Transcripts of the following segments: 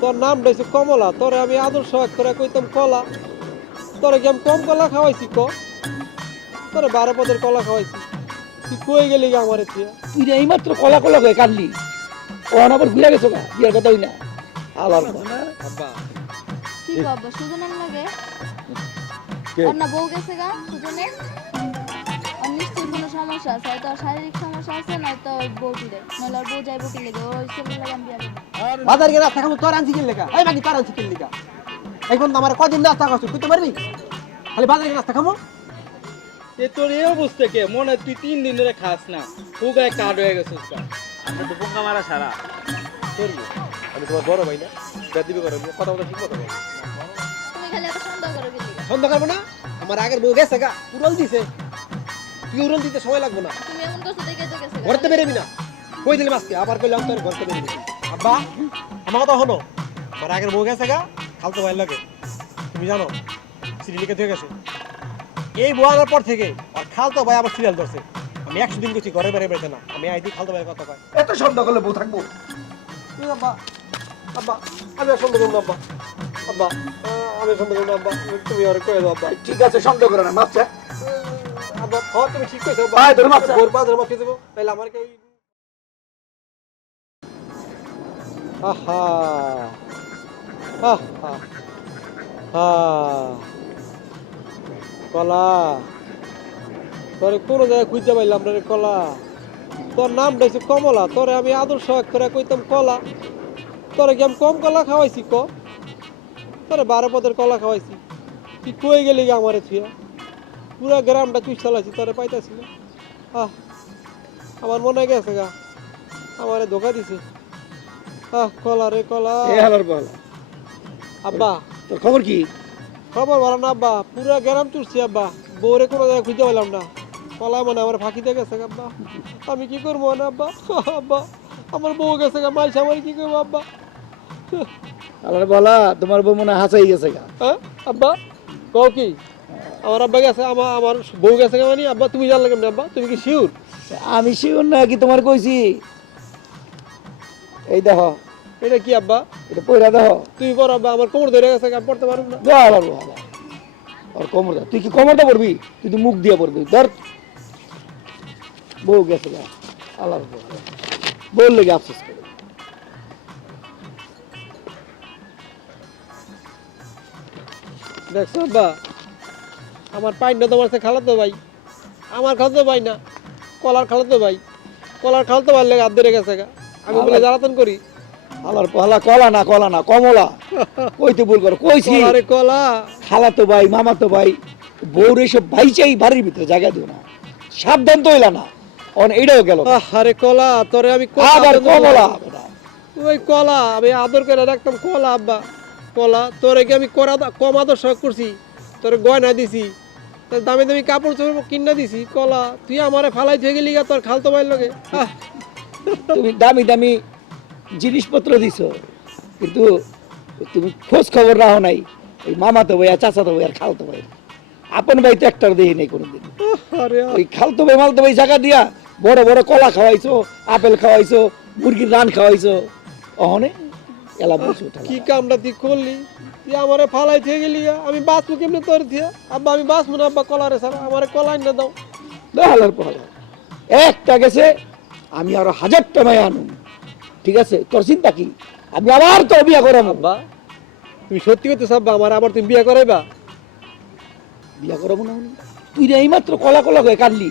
তোর নামটা হচ্ছে কমলা, তোরে আমি আদর্শ এক করে কইতাম কলা। তোরে কি আমি কম কলা খাওয়াইছি ক? তোরে 12 পদের কলা খাওয়াইছি, তুই কই গেলি গা আমার থিয়া? তুই যে এইমাত্র কলা কলা হয়ে কাঁদলি, ও আবার ঘুরে গেছো গা, বিয়ার কথা হই না। আলার আব্বা কি করব সুজনের লাগে কে? ওর না বউ গেছে গা সুজনের। ওর নিশ্চয়ই কোনো সমস্যা আছে, হয়তো ওর শারীরিক সমস্যা আছে, নয়তো ওর বউ দিলে নইলে ওর বউ যাইব কি লেগে ওই ছেলে লাগে আমি বিয়া করব। বাজার গেলে রাস্তা খাবো, তোর আনছি কিনলে কা? এই বাকি তোর আনছি কিনলি কা? এখন তো আমার কদিন রাস্তা খাচ্ছ, তুই তো পারবি খালি বাজার গেলে রাস্তা খাবো। এ তোর এই অবস্থা কে? মনে হয় তুই 3 দিন ধরে খাস না, পুগায় কাঠ হয়ে গেছিস কা? আমরা তো পোকা মারা সারা করবি, আমি তোমার বড় ভাই না, দিবি করো, কথা বলা ঠিক মতো বলো। তুমি খালি এত সন্দেহ করো কি লেগে? সন্ধ্যা করবো না, আমার আগের বউ গেছে গা, উড়ল দিছে, তুই উড়ল দিতে সময় লাগবো না। তুমি এমন করছো দেখে তো গেছে গা। ঘরতে বেরোবি না, কই দিলি মাছকে আবার কইলাম তোর ঘরতে বেরোবি। আব্বা আমার কথা হলো, আমার আগের বউ গেছে গা, খালতো ভাই লাগে, তুমি জানো সিরিয়াল লিখে থেকে গেছে। এই বউ আনার পর থেকে আর খালতো ভাই আবার সিরিয়াল ধরছে। আমি 100 দিন গেছি ঘরে বেরোবে না, আমি আইদি খালতো ভাইয়ের কথা কয়। এত সন্দেহ করলে বউ থাকবো? আব্বা আব্বা আমি আর সন্দেহ করবো না আব্বা, আব্বা আমি সন্দেহ করবো না আব্বা, তুমি আর কয়ে দাও আব্বা। ঠিক আছে, সন্দেহ করে না, মাপছে। আব্বা তুমি ঠিক কইছো আব্বা, ভাই, ধরে মাপছে। ভোর 5 ধরে মাপিয়ে দেবো, তাইলে আমার কি আহা আহা কলা তোরে কোনো জায়গায় খুঁজতে পাইলাম না রে কলা। তোর নামটা হচ্ছে কমলা, তোরে আমি আদর্শ এক করে কইতাম কলা। তোরে কি আমি কম কলা খাওয়াইছি ক? তোরে 12 পদের কলা খাওয়াইছি, তুই কই গেলি গা আমারে থুয়া? পুরা গ্রামটা তুই চালাইছি, তোরে পাইতাছি না। আমার মনে গেছে গা, আমারে ধোকা দিছে। কলা রে কলা। এ হালার বলা, আব্বা তোর খবর কি? খবর ভালো না আব্বা, পুরা গ্রাম চুরছি আব্বা, বউরে কোনো জায়গায় খুঁজে পেলাম না। কলা মানে আমার ফাঁকি দিয়ে গেছে আব্বা, আমি কি করবো না আব্বা? আব্বা আমার বউ গেছে গা, মাইস আমার কি করবো আব্বা? হালার বলা, তোমার বউ মনে হয় হাসাই গেছে গা। আব্বা কও কি আমার আব্বা গেছে, আমার বউ গেছে গা মানে? আব্বা তুমি জানলে কেমন আব্বা? তুমি কি শিওর? আমি শিওর না কি তোমার কইছি? এই দেখো, এটা কি আব্বা? এটা পয়রা দেখো। তুই বড় আব্বা, আমার কোমর ধরে গেছে গা, পড়তে পারবো না। হালার বলা, আর কোমর দা, তুই কি কোমরটা পড়বি? তুই তো মুখ দিয়ে পড়বি। ধর, বউ গেছে গা, হালার বলা, বল লেগে আফসোস করে। দেখছো আব্বা, আমার পাইন তোমার সে খালাতো ভাই, আমার খালাতো ভাই না, কলার খালাতো ভাই, কলার খালাতো ভাই লেগে হাত ধরে গেছে গা, আমি বলে জ্বালাতন করি। হালার পালা, কলা না কমলা, কইতে ভুল করো, কইছি আরে কলা খালাতো ভাই, মামাতো ভাই, বউর এইসব ভাই চাই বাড়ির ভিতরে জায়গা দিও না, সাবধান তো হইলা না। অন এইটাও গেল, আরে কলা তোরে আমি আবার কমলা বেটা। ওই কলা আমি আদর করে রাখতাম কলা আব্বা, কলা তোরে কি আমি কম আদর শখ করছি? তোরে গয়না দিছি, তোর দামি দামি কাপড় চোপড় কিনা দিছি, কলা তুই আমারে ফালাই থয়ে গেলি গা তোর খালতো ভাইয়ের লগে। তুমি দামি দামি জিনিসপত্র দিছো, কিন্তু তুমি খোঁজ খবর রাখো নাই ওই মামাতো ভাই আর চাচাতো ভাই আর খালতো ভাই। আপন ভাই তো একটার দেখি নাই কোনোদিন। আরে ওই খালতো ভাই মালতো ভাই জায়গা দিয়া বড় বড় কলা খাওয়াইছো, আপেল খাওয়াইছো, মুরগির রান খাওয়াইছো, অহনে এলা বসে কি কামটা তুই করলি? তুই আমারে ফালাই থয়ে গেলি গা, আমি বাঁচবো কেমনে তোর থিয়া? আব্বা আমি বাঁচবো না আব্বা, কলারে ছাড়া আমারে কলাই না দাও। হালার পহালা একটা গেছে, আমি আরো 1000টা মায় আনুম। ঠিক আছে, তোর চিন্তা কি? আমি আবার তোর বিয়া করাবো। আব্বা তুমি সত্যি করতেছ আব্বা, আমার আবার তুমি বিয়ে করাইবা? বিয়া করাবো না মানে? তুই রে এইমাত্র কলা কলা হয়ে কাঁদলি,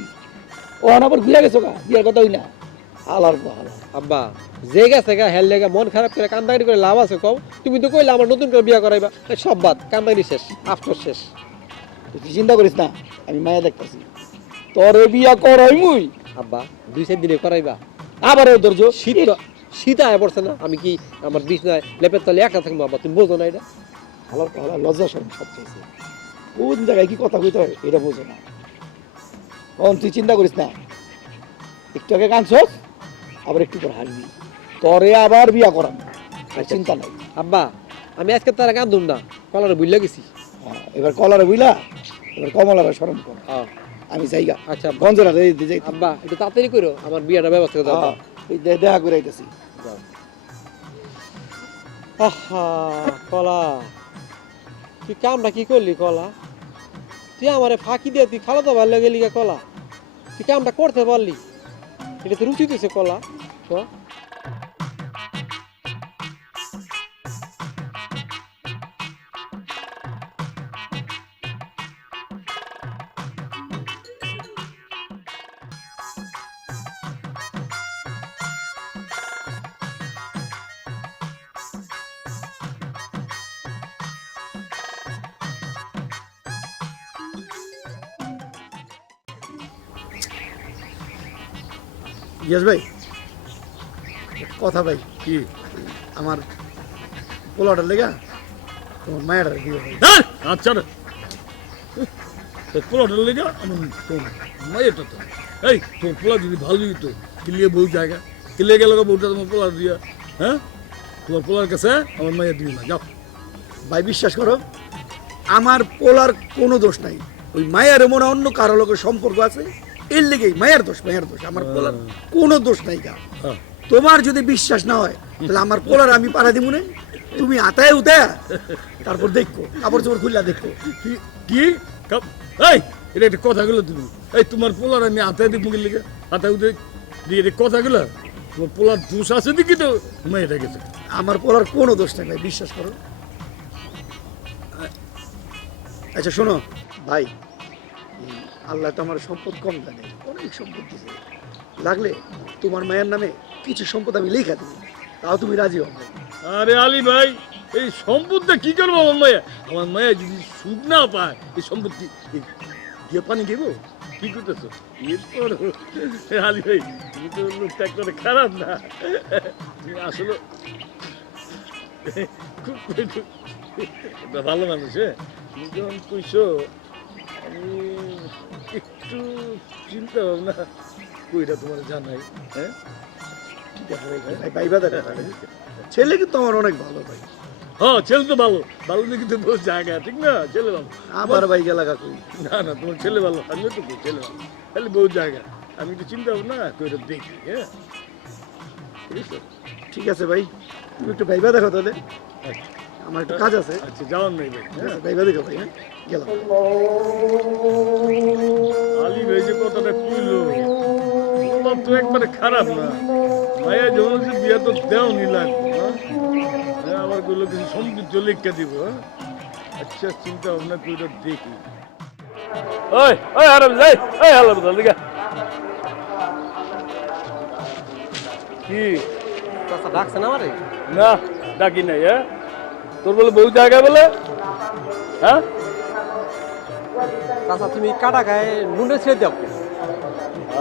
ও আবার ঘুরে গেছো গা, বিয়ার কথা হই না। হালার পহালা, আব্বা যে গেছে গা হেল লেগা মন খারাপ করে কান্দাকাটি করে লাভ আছে কও? তুমি তো কইলা আমার নতুন করে বিয়ে করাইবা, এই সব বাদ, কান্দাকাটি শেষ, আফসোস শেষ। তুই চিন্তা করিস না, আমি মায়া দেখতেছি, তোর বিয়া করাই মুই। আব্বা 2-4 দিনে করাইবা? আবার ধৈর্য, শীত তো শীত আয় পড়ছে না, আমি কি আমার বিছনায় লেপের তলে একা থাকবো আব্বা? তুমি বোঝো না এটা? হালার পহালা, লজ্জা শরম সব চাইছে, কোন জায়গায় কি কথা কইতে হয় এটা বোঝো না। তুই চিন্তা করিস না, একটু আগে কাঁদছস, আবার একটু করে হাসবি, তরে আবার বিয়া করাবো, আর চিন্তা নাই। আব্বা আমি আজকে তারা কাঁদুম না, কলারে বুঝলে গেছি। এবার কলারে বুইলা, এবার কমলারে স্মরণ কর। আমি যাইগা, আচ্ছা গঞ্জরা যাই। আব্বা একটু তাড়াতাড়ি করো, আমার বিয়েটা ব্যবস্থা করে দাও। দেখা করে আইতেছি। আহা কলা, তুই কামটা কি করলি কলা? তুই আমারে ফাঁকি দিয়ে তুই খালাতো ভাই লেগে লিগা কলা, তুই কামটা করতে পারলি? এটা তো রুচি দিছে কলা। ক ইয়াস ভাই, কথা ভাই, কি আমার পোলাটার লেগা তোমার মায়ের দিও ভাই। আচ্ছা রে পোলাটার লেগে আমার তোমার মায়েরটা তো এই তোমার পোলা যদি ভালো দিত কিলিয়ে বউ জায়গা কিলিয়ে গেল বউটা তোমার পোলা দিয়া, হ্যাঁ তোমার পোলার কাছে আমার মায়ের দিবি না, যাও। ভাই বিশ্বাস করো, আমার পোলার কোনো দোষ নাই। ওই মায়ের মনে হয় অন্য কারো লোকের সম্পর্ক আছে, এর লেগেই মায়ের দোষ, মায়ের দোষ। আমার পোলার কোনো দোষ নাই গা। হ্যাঁ তোমার যদি বিশ্বাস না হয় তাহলে আমার পোলার আমি পাড়া দিব না, তুমি আতায় উতায় তারপর দেখো, কাপড় চোপড় খুললা দেখো। কি- কি এই এটা একটা কথাগুলো তুমি এই তোমার পোলার আমি হাতায় দিব মুখের লেগে হাতায় উঠে দিয়ে এটা কথাগুলো তোমার পোলার দোষ আছে দেখি তো মেয়েটা গেছে। আমার পোলার কোনো দোষ নাই ভাই, বিশ্বাস করো। আচ্ছা শোনো ভাই, এই আল্লাহ তো আমার সম্পদ কম জানে, অনেক সম্পদ দিছে। লাগলে তোমার মায়ের নামে কিছু সম্পদ আমি লেখা দিব, তাও তুমি রাজি হবে। আরে আলী ভাই, এই সম্পদটা কি করবো আমার মায়া যদি সুখ না পায় এই সম্পত্তি দিয়ে পানি দেব কি করতেছো? এরপর আলী ভাই তুমি তো লোকটা করে খারাপ না, তুমি আসলে খুব একটা ভালো মানুষ। হ্যাঁ তুমি যখন কইছো আমি একটু চিন্তা ভাবনা কইরা তোমার জানাই। হ্যাঁ ঠিক আছে ভাই, ভাই ভাইবা দেখা যাবে। ছেলে কিন্তু আমার অনেক ভালো ভাই, হ্যাঁ ছেলে তো ভালো, ভালো দেখি তো বহু জায়গা ঠিক না, ছেলে ভালো। আবার ভাই গেলা কাকুই। না না তোমার ছেলে ভালো, আমিও তো কই ছেলে ভালো, তাহলে বহু জায়গা আমি একটু চিন্তা ভাবনা করে দেখি। হ্যাঁ বুঝছো? ঠিক আছে ভাই, তুমি একটু ভাইবা দেখো তাহলে, আচ্ছা আমার একটু কাজ আছে। আচ্ছা যাওয়ার নেই ভাই। ঠিক হ্যাঁ আছে, ভাইবা দেখো ভাই, হ্যাঁ গেলাম। আলী ভাই যে কথাটা কইলো তোমার তো একবারে খারাপ না, ভাইয়া যখন যে বিয়ে তো দেও নিলাম আমার গুলো কিছু সম্পত্তি লিখে দিব। হ্যাঁ আচ্ছা চিন্তা ভাবনা করে দেখি। ওই ওই আরাম যাই ওই আলাম দিকে কি চাচা ডাকছেন আমারে? না ডাকি নাই। হ্যাঁ তোর বলে বহু জায়গা বলে। হ্যাঁ চাচা তুমি কাটা গায়ে নুনে ছেড়ে দাও।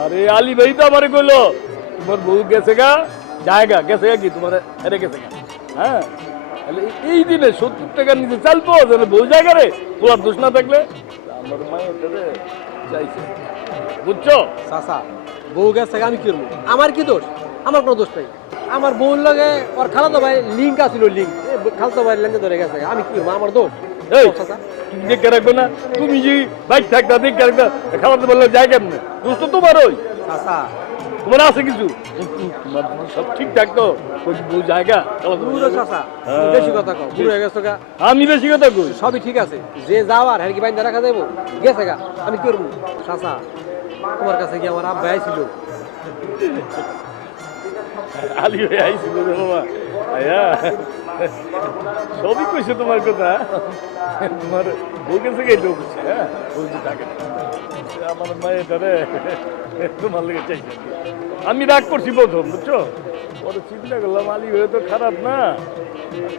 আরে আলী ভাই তো আমারে কইলো তোমার বউ গেছে গা জায়গা গেছে গা কি তোমার হেরে গেছে গা। হ্যাঁ তাহলে এই দিনে 70 টাকা নিচে চাল পাওয়া যাবে বউ জায়গা রে, তোমার দোষ না থাকলে আমার মায়ের চাইছে বুঝছো? চাচা বউ গেছে আমি কি করবো? আমার কি দোষ? আমার কোনো দোষ নাই। আমার বউর লগে ওর খালাতো ভাই লিঙ্ক আছিল, লিঙ্ক খালাতো ভাই লেনতে ধরে গেছে, আমি কি করবো? আমার দোষ? এই চাচা তুমি দেখে রাখবে না, তুমি যে বাইক থাকতা দেখে রাখবে খাওয়াতে বললে যায় কেমনে? দোষ তো তোমার ওই চাচা তোমার আছে কিছু তোমার সব ঠিক থাকতো বউ জায়গা বুড়ো চাচা তুমি বেশি কথা কও, বুড়ো হয়ে গেছো গা। আমি বেশি কথা কই। সবই ঠিক আছে, যে যাওয়ার হ্যাঁ কি বাইন্দা রাখা যাবো, গেছে গা আমি কি করবো? চাচা তোমার কাছে কি আমার আব্বা আইছিল? আলী ভাই আইছিল রে বাবা, আয়া সবই কইছে তোমার কথা। তোমার বউ গেছে গে লোক, হ্যাঁ বউ যে থাকে আমার মায়ের ধরে তোমার লেগে চাইছে। আমি রাগ করছি প্রথম বুঝছো, পরে চিন্তা করলাম আলী ভাই তো খারাপ না,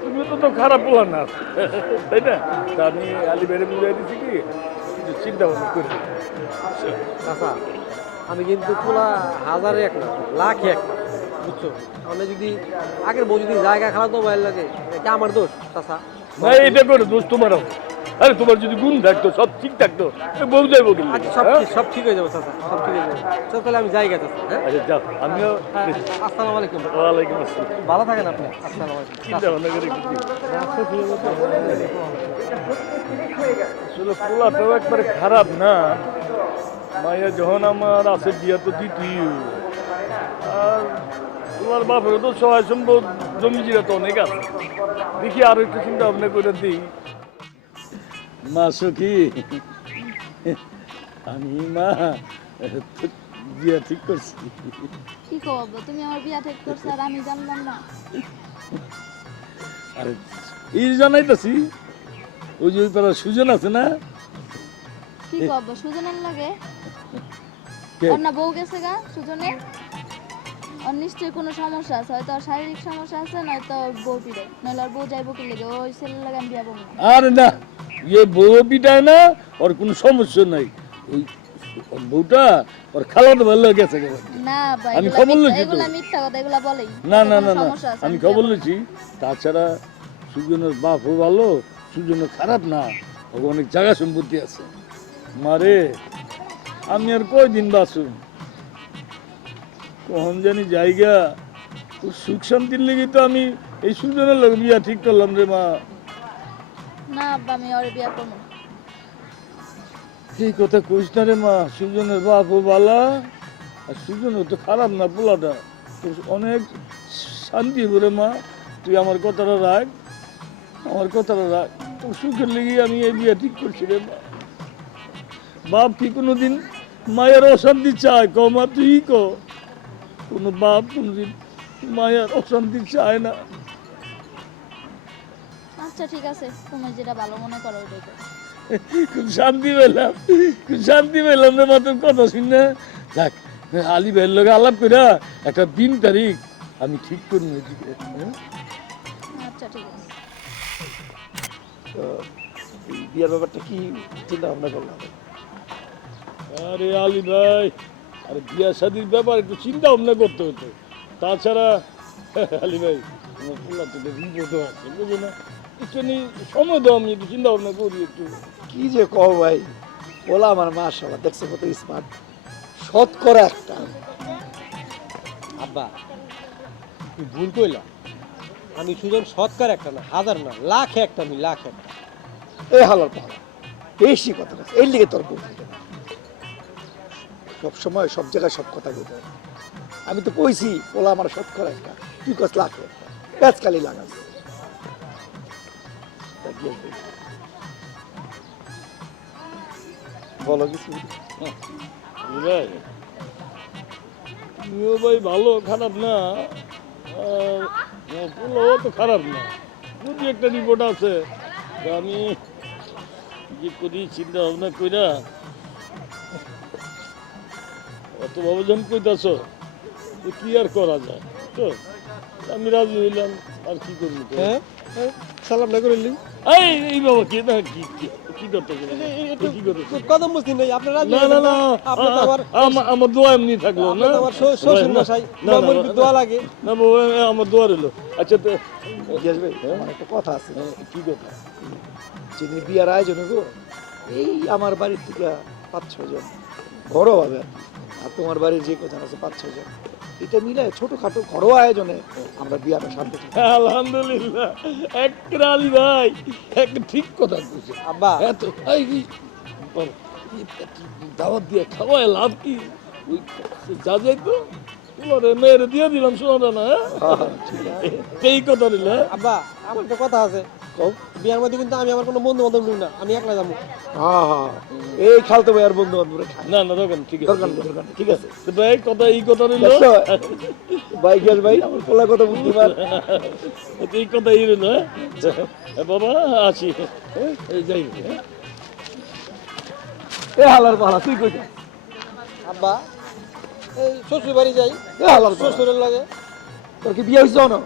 তুমিও তো খারাপ বলো না তাই না? তা আমি আলী ভাইরে বুঝাই দিচ্ছি কি কিছু চিন্তা ভাবনা করি। চাচা আমি কিন্তু পুরা হাজারে এক না, লাখে এক না, বুঝছো? তাহলে যদি আগের বউ যদি জায়গা খালাতো ভাই লাগে, এটা আমার দোষ চাচা? না এটা করে দোষ তোমারও। আরে তোমার যদি গুণ থাকতো সব ঠিক থাকতো বউ যাইব কিন্তু। আচ্ছা সব ঠিক হয়ে যাবে চাচা, সব ঠিক হয়ে যাবে। চল তাহলে আমি জায়গা চাচা। হ্যাঁ আচ্ছা যাও, আমিও আসসালামু আলাইকুম। ওয়ালাইকুম আসসালাম। ভালো থাকেন আপনি। আসসালামু আলাইকুম। চিন্তা ভাবনা করে কি আসলে পোলাটাও একবারে খারাপ না, মাইয়া যখন আমার আছে বিয়া তো দিতি, আর তোমার বাপের তো সহায় সম্ভব জমি জিরা তো অনেক আছে, দেখি আরো একটু চিন্তা ভাবনা করে দিই। মা সখী, আমি মা বিয়া ঠিক করছি। কি করব, তুমি আমার বিয়া ঠিক করছো আর আমি জানলাম না? আরে এই জানাইতেছি, ওই যে ওই পাড়ার সুজন আছে না, কি করব, সুজনের লাগে? কে? ওর না বউ গেছে গা সুজনের। ওর নিশ্চয়ই কোনো সমস্যা আছে, হয়তো ওর শারীরিক সমস্যা আছে, নয়তো ওর বউ পিড়ে, নইলে ওর বউ যাইব কি লেগে, ওই ছেলের লাগে আমি বিয়া করবো না। আরে না, ইয়ে বউ পিটায় না, ওর কোনো সমস্যা নাই। ওই ওর বউটা ওর খালাতো ভালো গেছে গেছে। না ভাই, আমি খবর লইছি তো। এগুলা মিথ্যা কথা, এগুলা বলেই। না না কোনো না না, সমস্যা আছে, আমি বিয়া খবর করবো না। লইছি। তাছাড়া সুজনের বাপও ভালো, সুজনও খারাপ না, ওর অনেক জায়গা সম্পত্তি আছে। মারে আমি আর কয়দিন বাঁচুম, কখন জানি জায়গা ওর সুখ শান্তির লেগে তো আমি এই সুজনের লোক বিয়া ঠিক করলাম রে মা। না আব্বা, আমি ওর বিয়া করবো না। এই কথা কইস না রে মা, সুজনের বাপও বালা আর সুজনও তো খারাপ না, পোলাটা তোর অনেক শান্তি করে মা। তুই আমার কথাটা রাখ, আমার কথাটা রাখ, তোর সুখের লেগে আমি এই বিয়ে ঠিক করছি রে মা। বাপ কি কোনোদিন মায়ের অশান্তি চায়? ক মা, তুই ক, কোনো বাপ কোনোদিন মায়ের অশান্তি চায় না। আচ্ছা ঠিক আছে, তুমি যেটা ভালো মনে করো ওইটাই করো। খুব শান্তি পেলাম, খুব শান্তি পেলাম রে মা তোর কথা শুনে। যাক, আলী ভাইয়ের লোক আলাপ করে একটা দিন তারিখ আমি ঠিক করবো এদিকে, হ্যাঁ? আচ্ছা ঠিক আছে। তো এই বিয়ার ব্যাপারটা কি চিন্তা ভাবনা করলাম? আরে আলী ভাই, আরে বিয়া শাদির ব্যাপার একটু চিন্তা ভাবনা করতে হতো। তাছাড়া আলী ভাই, আমার পোলা তো বিপদও আছে, বুঝো না, একটু সময় দাও, আমি একটু চিন্তা ভাবনা করি একটু। কি যে কও ভাই, বলা আমার মাশাআল্লাহ, দেখছো কত স্মার্ট, শতকরা একটা। আব্বা তুই ভুল কইলা, আমি সুজন সৎকার একটা না, হাজার না, লাখ একটা, আমি লাখ একটা। এই হালার পালা বেশি কথা বলছে, এর লিগে তোর বউ থাকে না। সব সময় সব জায়গায় সব কথা বলতে হয়। আমি তো কইছি বলা আমার শতকরা একটা, তুই কস লাখ একটা, পেঁচকালি লাগাস। তা কি হবে? বলো কিছু। আলী ভাই, তুমিও ভাই ভালো, খারাপ না, আর আমার পোলাও তো খারাপ না, যদি একটা রিপোর্ট আছে। তা আমি কি করি চিন্তা ভাবনা কইরা, অত ভাবজন কইতাছ, তো কি আর করা যায়, তো আমি রাজি হইলাম, আর কি করবো তো? হ্যাঁ সালাম না করিলি এই বাবা, কি না কি কি করতে গেলে কি করতে? কদম বুঝি নাই আপনার রাজি না না না, আপনি তো আমার আমার দোয়া এমনি থাকলো আপনি না, তো আমার শ্বশুর মশাই, না, না, মামুর দোয়া লাগে। না বাবা, আমার দোয়া রইলো। আচ্ছা তো জিজ্ঞেস ভাই, আমার একটা কথা আছে। কি কথা? যেদিন বিয়ার আয়োজন হইব, এই আমার বাড়ির থেকে 5-6 জন ঘরোয়া ভাবে আর কি। আর তোমার বাড়ির যে কজন আছে 5-6 জন, এটা মিলে ছোটখাটো ঘরোয়া আয়োজনে আমরা বিয়াটা শান্ত করি। আলহামদুলিল্লাহ, এক আলী ভাই একটা ঠিক কথা বলছে। আব্বা এত এই বাবা, দাওয়াত দিয়ে খাওয়ায় লাভ কি? ওই যা যাই তো তোমার মেয়ের দিয়ে দিলাম, শোনা না, ঠিক আছে, এই কথা নিলে। আব্বা আমার একটা কথা আছে, কও। বিয়ার মধ্যে কিন্তু আমি আমার কোনো বন্ধু বান্ধব নিব না, আমি একলা যাবো। হ্যাঁ হ্যাঁ, এই খালতো ভাই আর বন্ধু বান্ধবরা খায়। না না, দরকার নেই, ঠিক আছে, দরকার নেই, দরকার নেই, ঠিক আছে। তো ভাই কথা এই কথা নিল, দেখছো? ভাই গেল ভাই, আমার পোলা কত বুদ্ধিমান। এই কথা এই রইল। বাবা আসি, এই যাই, হ্যাঁ? এ হালার পালা, তুই কই যাস? আব্বা এই শ্বশুর বাড়ি যাই, এ হালার পালা, শ্বশুরের লাগে তোর কি বিয়ে হয়েছে না?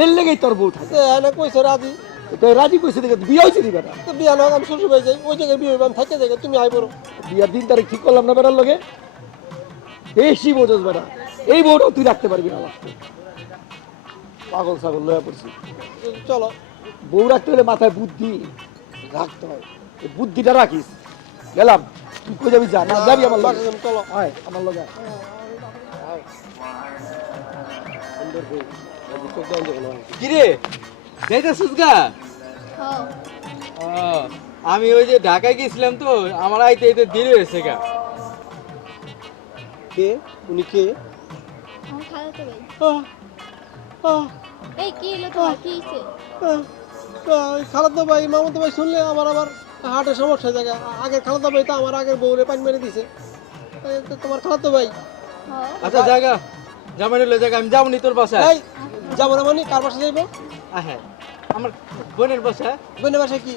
এর লেগেই তোর বউ থাকে। না কইছে রাজি, এটা রাজি কইছে দেখে বিয়ে হয়েছে দিবে না। তো বিয়া হোক আমি শ্বশুর বাড়ি যাই, ওই জায়গায় বিয়ে হইব, আমি থাকে যাই, তুমি আই পড়ো। বিয়ার দিন তারিখ ঠিক করলাম না বেটার লগে, বেশি বোঝস বেটা। এই বউটাও তুই রাখতে পারবি না, লাস্টে পাগল ছাগল লয়া পড়ছি। চলো বউ রাখতে হলে মাথায় বুদ্ধি রাখতে হয়, এই বুদ্ধিটা রাখিস। গেলাম, তুই কই যাবি যা, না যাবি আমার লগে, চলো আয় আমার লগে আয়। কিরে যাইতেছিস গা? হ্যাঁ, আমি ওই যে ঢাকায় গেছিলাম, তো আমার আইতে আইতে দেরি হয়েছে গা। কে উনি কে? আমার খালাতো ভাই। আহ, আহ, এই কি হলো তোমার কি হইছে খালাতো ভাই মামাতো ভাই শুনলে আমার আবার হার্টের সমস্যা জায়গা আগের খালাতো ভাই তো আমার আগের বউরে পানি মেরে দিছে তো তোমার খালাতো ভাই হ্যাঁ আচ্ছা জায়গা জামাই হলে জায়গা আমি যাবনি তোর বাসায় এই যাবো না মানে কার বাসা যাইবো হ্যাঁ আমার বোনের বাসায় বোনের বাসা কি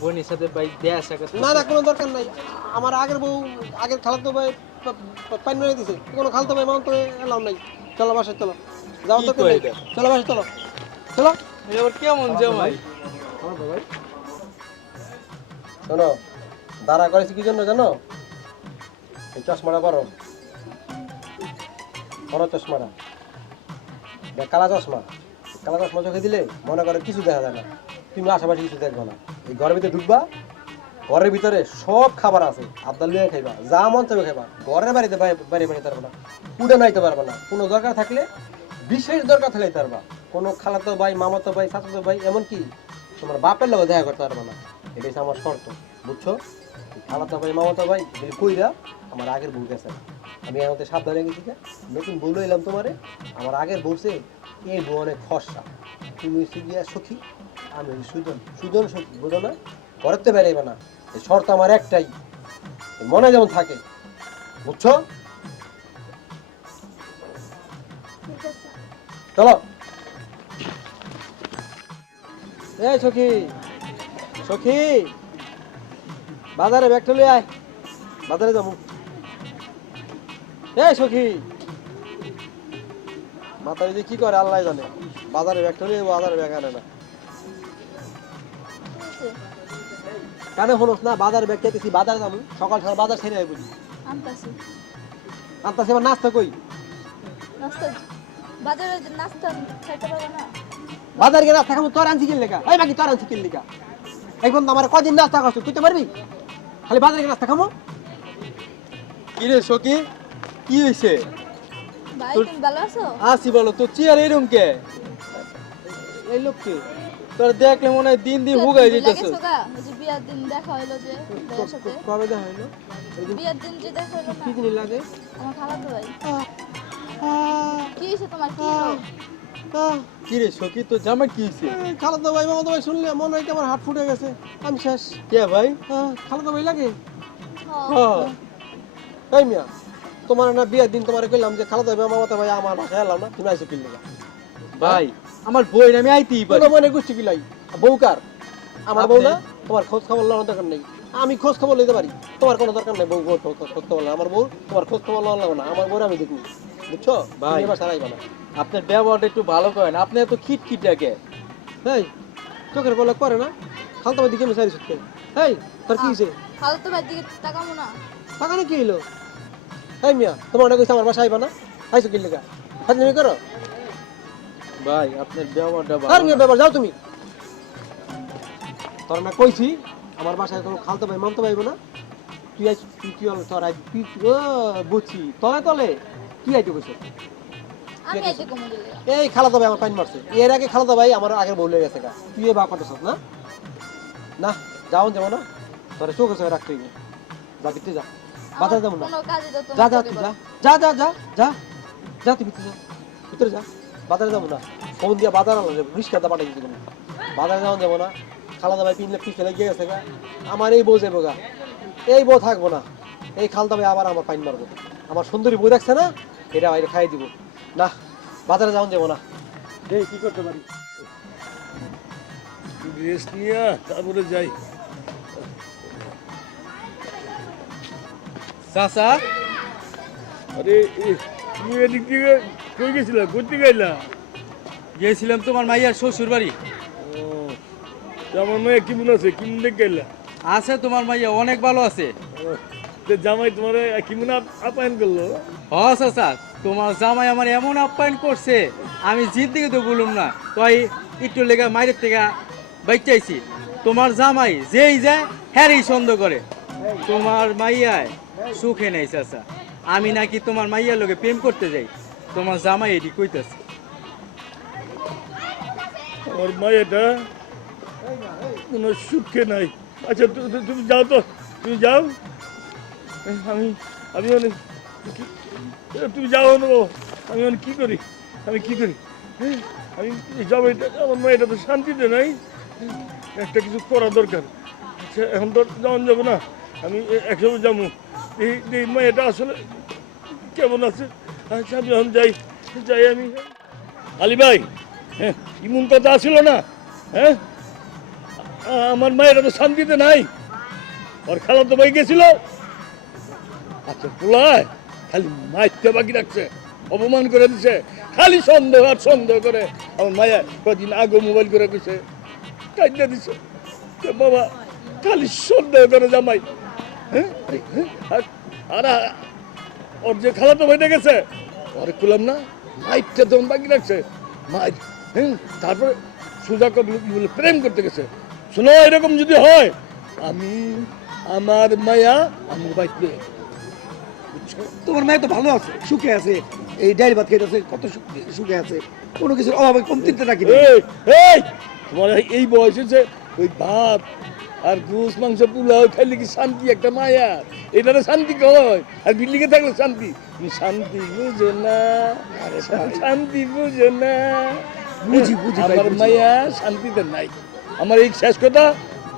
বোনের সাথে ভাই দেয়া সাক্ষাৎ না না কোনো দরকার নাই আমার আগের বউ আগের খালাতো ভাই পানি মেরে দিছে কোনো খালাতো ভাই মামাতো ভাই এলাম নাই চলো বাসায় চলো যাও কি তো কয় এটা? চলো বাসায় চলো চলো এবার কেমন জামাই শোনো দাঁড়া করেছি কি জন্য জানো এই চশমাটা পরো পরো চশমাটা দেখ কালা চশমা কালা চশমা চোখে দিলে মনে করে কিছু দেখা যায় না তুমি আশেপাশে কিছু দেখবে না এই ঘরের ভিতরে ঢুকবা ঘরের ভিতরে সব খাবার আছে আবদাল লিয়ে খাইবা যা মন চাইবে খাইবা ঘরের বাড়িতে বাড়ি বাড়িতে পারবে না উড়ে নাইতে পারবে না কোনো দরকার থাকলে বিশেষ দরকার থাকলে পারবা কোনো খালাতো ভাই মামাতো ভাই চাচাতো ভাই এমনকি তোমার বাপের লোক দেখা করতে পারবে না এটাই হচ্ছে আমার শর্ত বুঝছো এই খালাতো ভাই মামাতো ভাই এগুলি কইরা আমার আগের বউ গেছে আমি এর মধ্যে সাবধানে গেছি যে নতুন বউ এলাম তোমারে আমার আগের বউছে এই বউ অনেক খরচা তুমি হচ্ছে গিয়া সখী আমি হচ্ছি সুজন সুজন সখী বুঝো না ঘরেতে বেরাইবে না এই শর্ত আমার একটাই এই মনে যেমন থাকে বুঝছো ঠিক আছে চলো এই সখী সখী বাজারে ব্যাগটা লই আয় বাজারে যাবো এই সখী মাথায় যে কি করে আল্লাহ জানে বাজারে ব্যাগটা লই বাজারে ব্যাগ আনে না কি হইছে কানে হলোস না বাজারে ব্যাগ খেতেছি বাজারে যাবো সকাল সকাল বাজার ছেড়ে আয় বুঝি আনতাছি আনতাছি এবার নাস্তা কই নাস্তা বাজারে নাস্তা খাইতে পারবে না বাজারে গিয়ে নাস্তা খাবো তোর আনছি কিন লেখা এই বাকি তোর আনছি কিন লেখা এখন তো আমার কদিন নাস্তা খাচ্ছ তুই তো পারবি খালি বাজারে গিয়ে নাস্তা খাবো কি রে সখী কি হয়েছে ভাই তুমি ভালো আছো আসি বলো তো চেয়ার এরকম কে এই লোককে তোর দেখলে মনে হয় দিন দিন হুগাই যেতেছে লাগেছো গা ওই যে বিয়ার দিন দেখা হইলো যে ভাইয়ের সাথে কবে দেখা হইলো বিয়ার দিন যে দেখা হইলো কি না জিনিস লাগে আমার খালাতো ভাই কি হইছে তোমার কি হলো কি রে সখী তো জামাই কি হয়েছে খালাতো ভাই মামাতো ভাই শুনলে মনে হয় কি আমার হাত ফুটে গেছে আমি শেষ কে ভাই খালাতো ভাই লাগে হ্যাঁ এই মিয়া তোমার না বিয়ের দিন তোমার কইলাম যে খালাতো ভাই মামাতো ভাই আমার বাসায় এলাম না তুমি আইসো কিনলে ভাই আমার বই আমি আইতেই পারি কোনো মনে গোষ্ঠী কিলাই বউকার আমার বউ না তোমার খোঁজ খবর নেওয়ার দরকার নেই আমি খোঁজ খবর নিতে পারি তোমার কোনো দরকার নেই বউ খোঁজ খবর নেই আমার বউ তোমার খোঁজ খবর নেওয়া লাগবে না আমার বউর আমি দেখবো বুঝছো ভাই। এবার সারাইবা না আপনার ব্যবহারটা একটু ভালো করেন আপনি এত খিটখিট ডাকে এই চোখের বলে করে না খালতো ভাই দিকে মিশাই সুতকে এই তোর কি হয়েছে খালাতো ভাই দিকে তাকামো না টাকা কি হইলো এই মিয়া তোমার না কইছে আমার বাসা আইবা না আইসো কি লেগা ফাজলামি করো ভাই আপনার ব্যবহারটা আর ভালো মিয়া ব্যাপার যাও তুমি তোর না কইছি আমার বাসায় কোনো খালতো ভাই মামতো ভাইবো না তুই আইস তুই তোর আই তুই ও বুঝছি তলে তলে তুই আইতে কইছ আমি আইতে কমে দিলে এই খালাতো ভাই আমার পানি মারছে এর আগে খালাতো ভাই আমার আগের বউ লেগে গেছে গা তুই এ বা করতেছ না না যাও যাবো না তোর চোখে চোখে রাখতে হইবে যা ভিতরে যা বাজারে যাবো না কোনো কাজে তো যা তোমার যা তুই যা যা যা যা যা যা তুই ভিতরে যা বাজারে যাবো না ফোন দিয়া বাজার আলো রিক্সাতে পাঠাই দিতে বাজারে যাওয়া যাবো না খালাদা ভাই পিনলে পিছনে লেগে গেছে গা আমার এই বউ যাবো গা এই বউ থাকবো না এই খালদা ভাই আবার আমার পাইন মারবো আমার সুন্দরী বউ দেখছে না এটা বাইরে খাই দিব না বাজারে যাওয়া যাবো না এই কি করতে পারি রেস্ট নিয়ে তারপরে যাই চাচা আরে তুমি এদিক থেকে কই গেছিলা করতে গেলা গিয়েছিলাম তোমার মাইয়ার শ্বশুর বাড়ি আমার মেয়ে কেমন আছে কেমন দেখ গেলা আছে তোমার মাইয়া অনেক ভালো আছে জামাই তোমার কেমন আপ্যায়ন করলো হ চাচা তোমার জামাই আমার এমন আপ্যায়ন করছে আমি জিদ্দিকে তো বললাম না তাই একটু লেগে মাইরের থেকে বাইচাইছি তোমার জামাই যেই যায় হ্যারই সন্দেহ করে তোমার মাইয়ায় সুখে নেই চাচা আমি নাকি তোমার মাইয়ার লোকে প্রেম করতে যাই তোমার জামাই এটি কইতাছে আমার মায়েটা কোনো সুখে নাই আচ্ছা তুমি যাও তো তুমি যাও আমি আমি অনেক তুমি যাও আমি অনেক কি করি আমি কি করি আমি যাবো, আমার মা এটা তো শান্তিতে নাই, একটা কিছু করা দরকার। আচ্ছা এখন তো যাওয়া যাবে না, আমি একসময় যাবো, এই মা এটা আসলে কেমন আছে। আচ্ছা আমি এখন যাই আমি। আলী ভাই, হ্যাঁ ইমন কথা আসছিল না, হ্যাঁ আমার মায়েরা তো শান্তিতে নাই, ওর খালাতো ভাই গেছিল, আচ্ছা পোলায় খালি মাইতে বাকি রাখছে, অপমান করে দিছে, খালি সন্দেহ আর সন্দেহ করে। আমার মায়া কদিন আগে মোবাইল করে দিছে, কাইদা দিছে, তো বাবা খালি সন্দেহ করে জামাই। হ্যাঁ আর ওর যে খালাতো ভাইটা গেছে, ওরে কুলাম না, মাইকটা যখন বাকি রাখছে, মাইক, হ্যাঁ তারপরে সোজা বলে প্রেম করতে গেছে। শোনো এরকম যদি হয়, আমি আমার মায়া আমার বাইতে। তোমার মেয়ে তো ভালো আছে, সুখে আছে, এই ডাইল ভাত খেতেছে, কত সুখে আছে, কোনো কিছুর অভাবে কমতিতে রাখি না। এই তোমার এই বয়সে যে ওই ভাত আর গোস মাংস পোলাও খাইলে কি শান্তি একটা মায়া, এটাতে শান্তি কয়, আর বিল্ডিংয়ে থাকলে শান্তি, তুমি শান্তি বুঝো না, শান্তি বুঝো না। বুঝি ভাই, আমার বুঝি। মায়া শান্তিতে নাই। আমার এই শেষ কথা,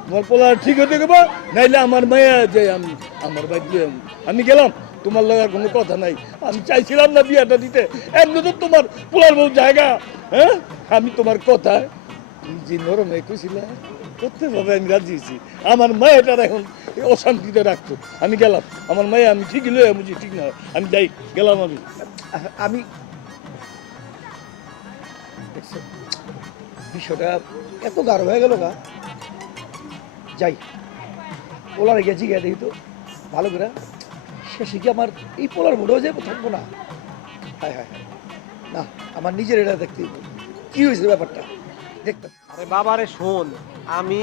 তোমার পোলা ঠিক হতে গেবা, নাইলে আমার মায়া যে আমি আমার বাড়িতে আমি গেলাম, তোমার লাগার কোনো কথা নাই। আমি চাইছিলাম না বিয়াটা দিতে, এমনি তো তোমার পোলার বউ জায়গা, হ্যাঁ আমি তোমার কথা তুমি যে নরম কইছিলা করতে ভাবে আমি রাজি হয়েছি। আমার মায়াটার এখন অশান্তিতে রাখতো, আমি গেলাম, আমার মায়া আমি ঠিকই লই বুঝি, ঠিক না আমি যাই গেলাম আমি। আমি দেখছো, বিষয়টা এত গাঢ় হয়ে গেল গা, যাই পোলারে গেছি গিয়ে দেখি তো ভালো করে, শেষে কি আমার এই পোলার ভোটেও যাবো, থাকবো না। হ্যাঁ হ্যাঁ না, আমার নিজের এটা দেখতে হইবো। কি হয়েছে ব্যাপারটা দেখতাম। আরে বাবারে শোন, আমি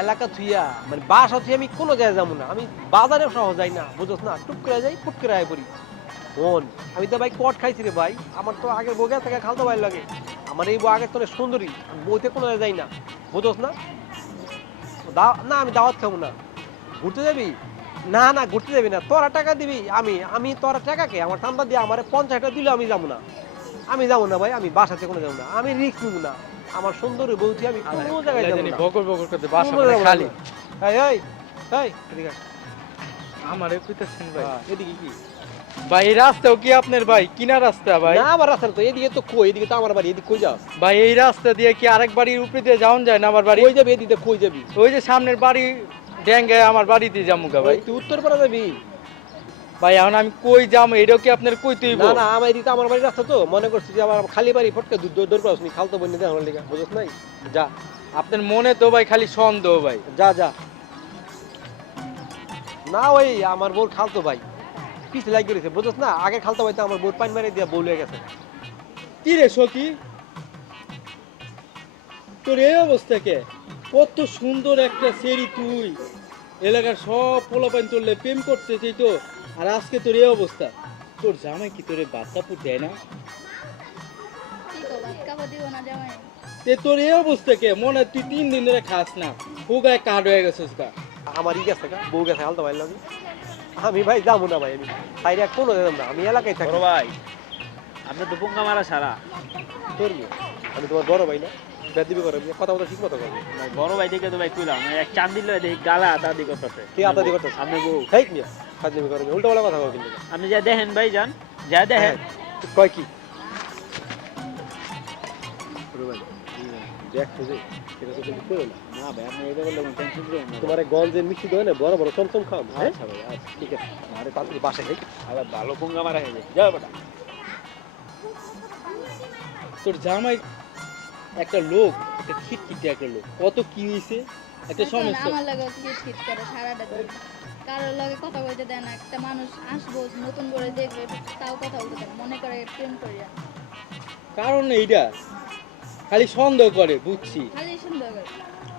এলাকা থুইয়া মানে বাসা থুইয়া আমি কোনো জায়গায় যাবো না, আমি বাজারে সহ যাই না, বুঝছ না, টুক করে যাই, ফুট করে আয় পড়ি। শোন আমি তো ভাই কট খাইছি রে ভাই, আমার তো আগের বউ থেকে খালতো ভাই লাগে, আমার এই বউ আগের তোর সুন্দরী, আমি বউতে কোনো জায়গায় যাই না, বুঝছ না। না আমি দাওয়াত খাবো না। ঘুরতে যাবি? না না ঘুরতে যাবি না, তোরা টাকা দিবি, আমি তোরা টাকাকে আমার চান্দা দিয়ে আমার 50 টাকা দিলে আমি যাবো না, আমি যাবো না ভাই, আমি বাসাতে কোনো যাবো না, আমি রিস্ক নিবো না, আমার সুন্দরী বলছি আমি কোনো জায়গায় যাবো না। বকর বকর করতে বাসা কোনো মানে যাবো না। খালি। এই এই এই এদিকে আয়। আমারে কইতাছেন ভাই? হ্যাঁ, এদিকে কি? ভাই এই রাস্তাও কি আপনার ভাই? কিনা রাস্তা ভাই? না আমার রাস্তা না তো, এদিকে তো কই, এদিকে তো আমার বাড়ি, এদিকে কই যাস? ভাই এই রাস্তা দিয়ে কি আরেক বাড়ির উপরে দিয়ে যাওন যায় না আমার বাড়ি? কই যাবি এদিকে, কই যাবি? ওই যে সামনের বাড়ি ড্যাঙ্গে আমার বাড়িতে যামু গা ভাই। তুই উত্তর পাড়া যাবি? ভাই এখন আমি কই যাম এটাও কি আপনার কইতে হইব? না না আমার এদিকে আমার বাড়ির রাস্তা তো, মনে করছি যে আমার খালি বাড়ি ফটকে দূর পাস নি, খালতো বন্যা দেওয়ার লেগে, বুঝছ নাই? যা আপনার মনে তো ভাই খালি সন্দেহ ভাই। যা যা। না ওই আমার বোর খালতো ভাই পিছে লাগ গেছে, বুঝছ না, আগে খালতো ভাই তো আমার বোর পানি মারি দিয়া বউ লয়ে গেছে। কি রে সখী, তোর এই অবস্থা কে? কত সুন্দর একটা সেরি তুই, এলাকার সব পোলাপাইন তোরলে প্রেম করতে চাই তো, আর আজকে তোর এই অবস্থা। তোর জামাই কি তোরে বাচ্চাপুর দেয় না? কি তো ভাত খাবার দিব না জামাই? তে তোর এই অবস্থা কে? মনে হয় তুই 3 দিন ধরে খাস না, হুগায় কাঠ হয়ে গেছিস গা। আমার গেছে গা, বউ গেছে খালতো ভাই লাগে, আমি ভাই যাবো না ভাই, আমি তাই কোনো যাবো না, আমি এলাকায় থাকি। বড় ভাই আপনি তো পোঙ্গা মারা সারা। তোর কি? আমি তোমার বড় ভাই না, বেদিবি করে কথা বলা ঠিক মতো করবো। ভাই বড় ভাই দেখে তো ভাই কইলাম এক চান দিলে দেখি গালা দাদি করতেছে। কে আদা দি করতেছ? আপনি বউ হেই মিয়া ফাজলামি করে, উল্টা পাল্টা কথা কও কিন্তু। আপনি যা দেখেন ভাই যান, যা দেখেন। কয় কি দেখ খুঁজে, এটা তো তুমি করো না। না ভাই আপনি এটা বললে টেনশন করবেন না। তোমার গঞ্জের মিষ্টি দোয় না, বড় বড় চমচম খাও। আচ্ছা ভাই আচ্ছা ঠিক আছে, আরে তাড়াতাড়ি বাসায় যাই। আবার ভালো পোঙ্গা মারা হয়ে যায়, যাও বেটা। তোর জামাই একটা লোক, একটা খিটখিটে একটা লোক, কত কি হইছে, একটা এখন সমস্যা। আমার লাগে খিট করে সারাটা দিন, কারোর লগে কথা বলতে দেয় না, একটা মানুষ আসবো নতুন করে দেখবে তাও কথা বলতে দেয় না, মনে করে প্রেম করিয়া, কারণ এইটা খালি সন্দেহ করে, বুঝছি। খালি সুন্দর করে।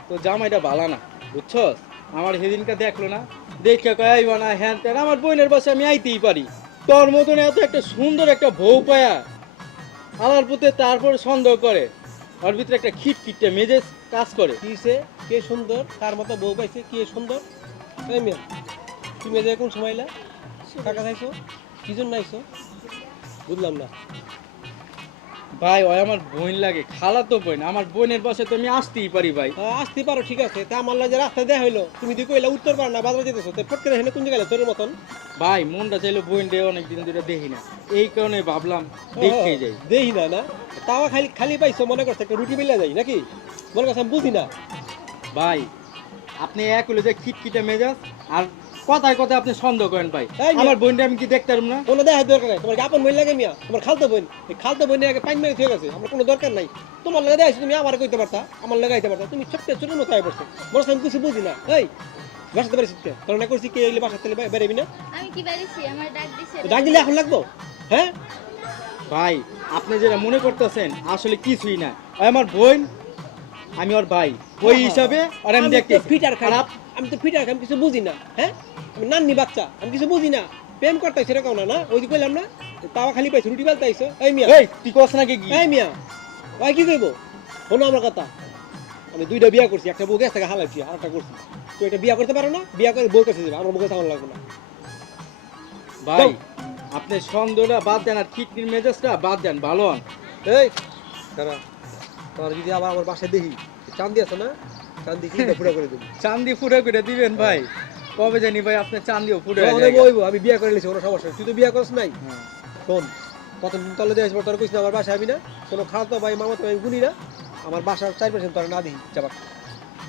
তো জামাইটা ভালো না, বুঝছস? আমার সেদিনকে দেখলো না, দেখে কয় আইবা না হ্যান ত্যান, আমার বোনের বাসে আমি আইতেই পারি, তোর মতন এত একটা সুন্দর একটা বউ পায়া আলার পুতে তারপরে সন্দেহ করে, ওর ভিতরে একটা খিটখিটে মেজেজ কাজ করে। কিসে কে সুন্দর, কার মতো বউ পাইছে, কে সুন্দর? এই মিয়া তুমি যে কোন সময়লা টাকা চাইছো, কি জন্য আইছো বুঝলাম না। ভাই ওই আমার বোন লাগে, খালা তো বোন, আমার বোনের বাসায় তো আমি আসতেই পারি ভাই। আসতে পারো ঠিক আছে, তা আমার লাগে রাস্তা দেয়া হইলো, তুমি দি কইলা উত্তর পার না বাজারে যেতেছো, তো ফট করে হেনে কোন জায়গায় তোর মতন। ভাই মনটা চাইলো বোন ডে অনেকদিন ধরে দেখি না, এই কারণে ভাবলাম দেখে যাই। দেই না না তাওয়া খালি খালি পাইছো মনে করছে একটা রুটি বেলা যাই নাকি, মনে করছে আমি বুঝি না। ভাই আপনি এক হলো যে খিটখিটে মেজাজ, আর কথায় কথায় আপনি সন্দেহ করেন ভাই। এই যে- আমার বোনটা আমি কি দেখতে পারবো না? কোনো দেখার দরকার নাই, তোমার কি আপন বোন লাগে মিয়া, তোমার খালতো বোন, এই খালতো বোনের আগে পাইন মেরে থেকে গেছে, আমার কোনো দরকার নাই। তোমার লাগে দেখাইছো, তুমি আমার কইতে পারতা, আমার লাগাইতে পারতা, তুমি ছোট্ট ছোট মতো হয়ে পড়ছো, মনে হচ্ছে আমি কিছু বুঝি না। এই বাসাতে পারিস তোর না করছি কি এগুলো বাসা থেকে বেরোবি না, আমি কি বেরিয়েছি আমার ডাক দিছে তো ডাক দিলে এখন লাগবো? হ্যাঁ ভাই আপনি যেটা মনে করতেছেন আসলে কিছুই না, ওই আমার বোন, আমি ওর ভাই, ওই হিসাবে আর আমি দেখতে ফিটার খারাপ, আমি তো ফিটার খাই, আমি কিছু বুঝি না। হ্যাঁ আমি নান্নি বাচ্চা, আমি কিছু বুঝি না, প্রেম করতে সেটা কেউ না, ওই যে কইলাম না তাওয়া খালি পাইছো রুটি বেলতে আইছো। এই মিয়া, এই তুই কস নাকি কি? এই মিয়া ভাই কি কইবো, শোনো আমার কথা, আমি দুইটা বিয়া করছি, একটা বউ গেছে হালাইছি আর একটা করছি, তো এটা বিয়া করতে পারো না, বিয়া করে বউ কাছে যাবে, আমার বউ কাছে আমার লাগবে না। ভাই আপনি সন্দেহটা বাদ দেন আর খিটখিট মেজাজটা বাদ দেন, ভালো হন। এই দাঁড়া, তোমার যদি আবার আমার বাসায় দেখি চান্দি আছে না, চান্দি কি পুরো করে দেবো। চান্দি ফুটে করে দিবেন ভাই? কবে জানি ভাই আপনার চান্দিও ফুটে হয়ে যখন যায়। বইবো আমি বিয়া করে নিয়েছি, কোনো সমস্যা নেই, তুই তো বিয়া করছ নাই। শোন কতদিন তলে দিয়ে আসবো তোর কইস না, আমার বাসায় আমি না কোনো খাওয়া তো ভাই মামা তো আমি গুনি না, আমার বাসার 4% তোর না দিই যাবা,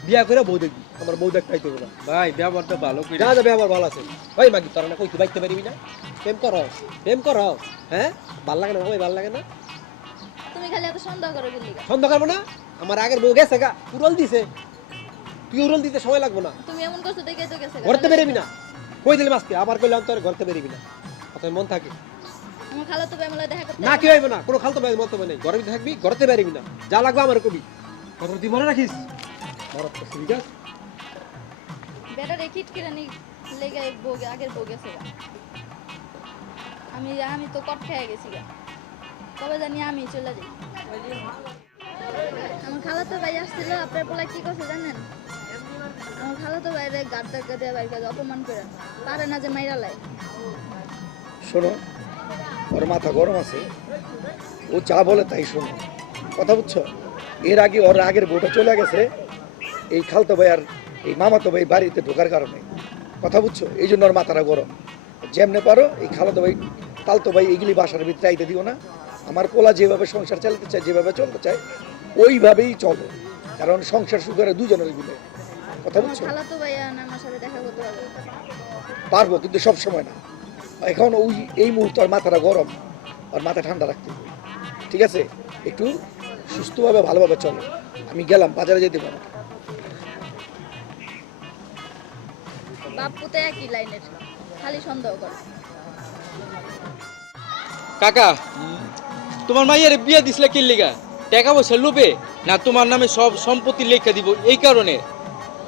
বিয়া করে বউ দেখবি, আমার বউ দেখতে আইতে হবে না। ভাই ব্যবহারটা ভালো করে। যা যাবে আমার ভালো আছে ভাই, মাগি তোর না কই তুই বাইতে পারবি না, প্রেম কর, প্রেম কর, হ্যাঁ ভাল লাগে না ভাই, ভাল লাগে না, তুমি খালি এত সন্দেহ করো কি লিগা? সন্দেহ করবো না, আমার আগের বউ গেছে গা উড়ল দিছে, তুই উড়ল দিতে সময় লাগবো না, তুমি এমন করছো দেখে তো গেছে ঘরতে বেরবি না, কই দিলে মাসকে আবার কইলাম তোর ঘরতে বেরবি না, কথা মন থাকে আমার খালা তো বেমলা দেখা করতে না, কি হইব না, কোনো খালতো ভাই মত নেই, ঘরের ভিতরে থাকবি, ঘরতে বেরবি না, যা লাগবে আমার কবি, কথা তুই মনে রাখিস, মরত করছিস ঠিক আছে। বেটা রে খিটকিরানি লেগে বউগে আগের বউ গেছে গা। আমি তো কট খেয়ে গেছি গা, কবে জানি আমি চলে যাই। আমার খালাতো ভাই আসছিল, আপনার পোলা কি করছে জানেন? আমার খালাতো ভাইরে গাড় ধাক্কা দিয়ে বাইর করে অপমান করে, পারে না যে মাইরা লাই। শোনো, ওর মাথা গরম আছে, ও যা বলে তাই শোনো, কথা বুঝছো? এর আগে ওর আগের বউটা চলে গেছে এই খালতো ভাই আর এই মামাতো ভাই বাড়িতে ঢোকার কারণে, কথা বুঝছো? এই জন্য ওর মাথাটা গরম। যেমনে পারো এই খালাতো ভাই তালতো ভাই এগুলি বাসার ভিতরে আইতে দিও না। আমার পোলা যেভাবে সংসার চালাতে চায়, যেভাবে চলতে চায় ওইভাবেই চলো, কারণ সংসার সুখের দুজনের মিলে, কথা আমার বুঝছো? খালাতো ভাই আর আমার সাথে দেখা করতে পারবে? পারবো, কিন্তু সব সময় না, এখন ওই এই মুহূর্তে ওর মাথাটা গরম, ওর মাথা ঠান্ডা রাখতে হবে, ঠিক আছে? একটু সুস্থভাবে ভালোভাবে চলো, আমি গেলাম, বাজারে যেতে পারো। বাপুতে একই লাইনের, খালি সন্দেহ করে। কাকা তোমার মাইয়ার বিয়া দিছিলে কি লিগা? টাকা পয়সা লোভে না তোমার নামে সব সম্পত্তি লেখা দিব এই কারণে?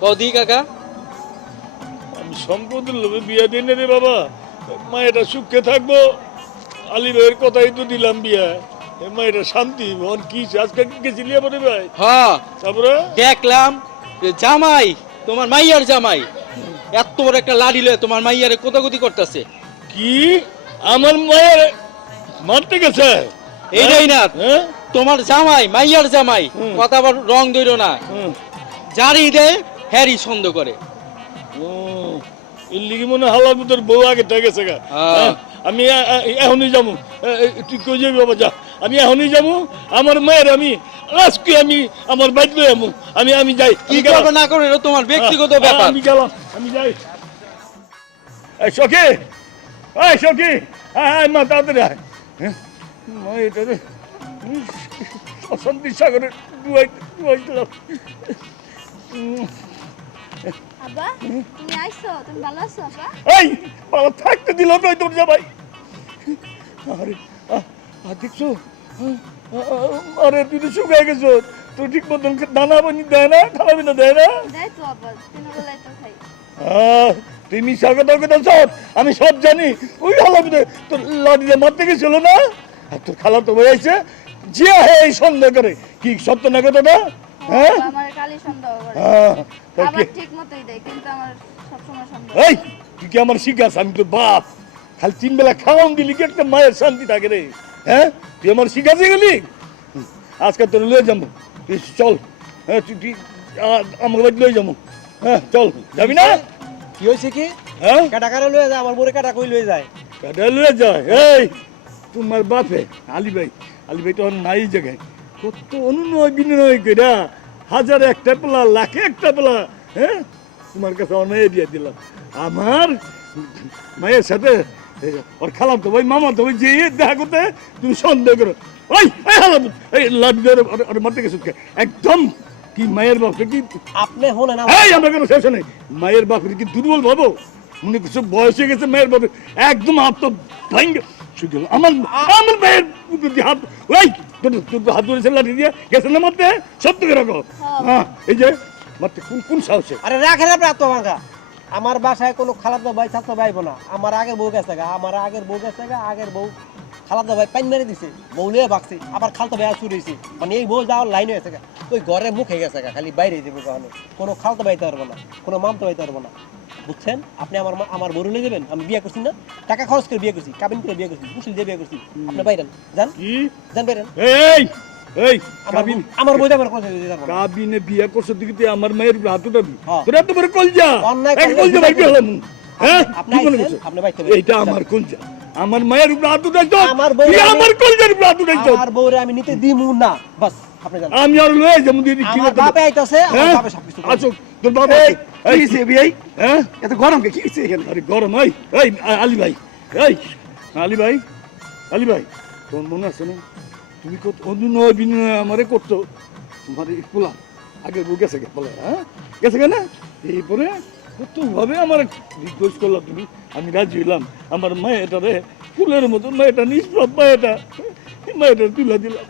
কদি কাকা? আমি সম্পদের লোভে বিয়া দিই না রে বাবা, মায়েরা সুখে থাকবো, আলী ভাইয়ের কথাই তো দিলাম বিয়া, মায়েরা শান্তি মন কি আজকে গেছিলি আমাদের ভাই হ্যাঁ তারপরে দেখলাম যে জামাই, তোমার মাইয়ার জামাই এত বড় একটা লাড়ি লয়ে তোমার মাইয়ারে কোতাকুতি করতেছে। কি আমার মায়ের মারতে গেছে? এইটাই না, হ্যাঁ তোমার জামাই, মাইয়ার জামাই, হুম। কথা আবার রং দইরো না, হুম। জারি দেয় হ্যারি সন্দেহ করে। ও এর লিগে মনে হালার ভিতর বউ আগে থেকে গেছে গা। হ্যাঁ। হ্যাঁ, আমি এখনই যাবো, তুই কই যাবি বাবা, যা, আমি এখনই যাবো, আমার মায়ের আমি আজকে আমি আমার বাইক লই আমু, আমি যাই, কি আমি গেলাম। করবে না করবে এটা তোমার ব্যক্তিগত হ্যাঁ, ব্যাপার। আমি গেলাম, আমি যাই। এই সখী, এই সখী, হ্যাঁ মা তাড়াতাড়ি আয়। হ্যাঁ, মা এটা রে অশান্তি সাগরে ডুবাইছিলাম। আব্বা তুমি আইছো, তুমি ভালো আছো আব্বা? এই বাবা থাকতে দিল তো তোর জামাই। আরে দেখছো, আরে তুই তো শুকায় গেছো, তুই ঠিক মতন দানা পানি দেয় না, খাওয়া বিনা দেয় না। যাই তো আব্বা, তিন বেলায় তো খাই। তুই মিশা কথা কথা সব আমি সব জানি, ওই হালা ভিতরে তোর লাঠিতে মারতে গেছিল না, আর তোর খালা তো হয়েছে যে এই সন্দেহ করে, কি সত্য না কথাটা? হ্যাঁ আব্বা, আমার খালি সন্দেহ করে। হ্যাঁ, তা আবার কি- ঠিক মতোই দেয়, কিন্তু আমার সবসময় সন্দেহ। এই তুই কি আমার শিখাস? আমি তো বাপ, খালি 3 বেলা খাওয়ান দিলি কি একটা মায়ের শান্তি থাকে রে? হ্যাঁ তুই আমার শিখাতে গেলি? আজকে তোর লয়ে যাবো তুই চল হ্যাঁ তুই আমার বাড়ি লয়ে যাবো হ্যাঁ চল যাবি না কি হয়েছে কি হ্যাঁ কাটা কাটা লয়ে যায় আমার বোরে কাটা কই লয়ে যায় কাটা লয়ে যায় এই তোমার বাপে আলী ভাই তো নাই জায়গায় কত অনুনয় বিনয় কইরা হাজারে একটা পেলা লাখে একটা পেলা হ্যাঁ তোমার কাছে অনেক দিয়ে দিলাম আমার মায়ের সাথে ওর খালাম তো ভাই মামা তো ভাই যে দেখা করতে তুমি সন্দেহ করো ওই এই লাড্ডু মারতে গেছো একদম কি মায়ের বাপে কি আপনি হন না এই আমরা কোনো শেষ নেই মায়ের বাপের কি দুর্বল ভাবো মনে কিছু বয়স হয়ে গেছে মায়ের বাপের একদম আত্ম ভাঙ্গে শুধু আমার মায়ের প্রতি হাত ওই তোর হাত ধরেছে লাঠি দিয়ে গেছে না মারতে সত্য করে রাখো হ্যাঁ এই যে মারতে কোন সাহসে আরে রাখেন আপনি আত্মভাঙ্গা আমার বাসায় কোনো খালাতো ভাই ছাত্র ভাই বোনা আমার আগের বউ গেছে গা আগের বউ খালাতো ভাই পাইন মেরে দিছে বউ নিয়ে ভাগছে আবার খালতো ভাই চুরি হয়েছে মানে এই বউ যাওয়ার লাইন হয়েছে গা ওই ঘরে মুখে গেছে গা খালি বাইরে যাবো কখনো কোনো খালতো বাইতে পারবো না কোনো মামতো বাইতে পারবো না বুঝছেন আপনি আমার বড় নিয়ে যাবেন আমি বিয়ে করছি না টাকা খরচ করে বিয়ে করছি কাবিন করে বিয়ে করছি কুশল দিয়ে বিয়ে করছি আপনি বাইরেন যান কি যান বাইরেন এই এই কাবিন আমার বউ যাবার কথা দিতে পারবো না কাবিনে বিয়ে করছো দিকে তুই আমার মায়ের উপর হাত উঠাবি হ্যাঁ। তোরা তো বড় কলজা অন্যায় এক করলে কলজা ভাই গেলাম হ্যাঁ আপনি কি মনে আইছেন, করছো আপনি বাইতে এইটা আমার কলজা আমার মায়ের উপর হাত উঠাইছো আমার বউ তুই আমি- আমার কলজার উপর হাত উঠাইছো আমার বউরে আমি নিতে দিমু না বাস আপনি জানেন আমি আর লয়ে যাবো দিদি কি আমার করতে বাপে আইতাছে আমার হ্যাঁ বাপে সবকিছু করে। আছো তোর বাবা এই কি হইছে বিয়াই হ্যাঁ এত গরম কি হইছে এখানে আরে গরম এই আলী ভাই এই আলী ভাই তোর মনে আছে না তুমি কত অনুনয় বিনয় আমারে করতো তোমার পোলা আগের বউ গেছে গে বলে হ্যাঁ গেছে গে না এরপরে কত ভাবে আমার রিকোয়েস্ট করলাম তুমি আমি রাজি হইলাম আমার মেয়েটারে ফুলের মতো মেয়েটা নিষ্পাপ মেয়েটা তুলে দিলাম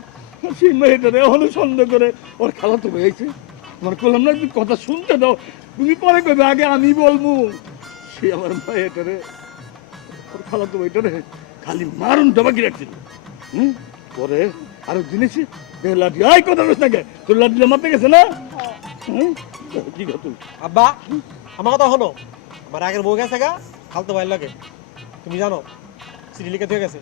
সেই মেয়েটারে এখনো সন্দেহ করে ওর খালা তো হয়েছে তোমার করলাম না তুমি কথা শুনতে দাও তুমি পরে কবে আগে আমি বলবো সে আমার মেয়েটারে ওর খালা তো মেয়েটারে খালি মারুন ডবাকি রাখছিল পরে আরো দিনেছি লাঠি আয় কথা বলিস না কে তোর লাঠিটা মারতে গেছে না হুম? কি কথা তুই আব্বা আমার কথা হলো আমার আগের বউ গেছে গা খালতো ভাই লাগে তুমি জানো সিরিয়াল লিখে দিয়ে গেছে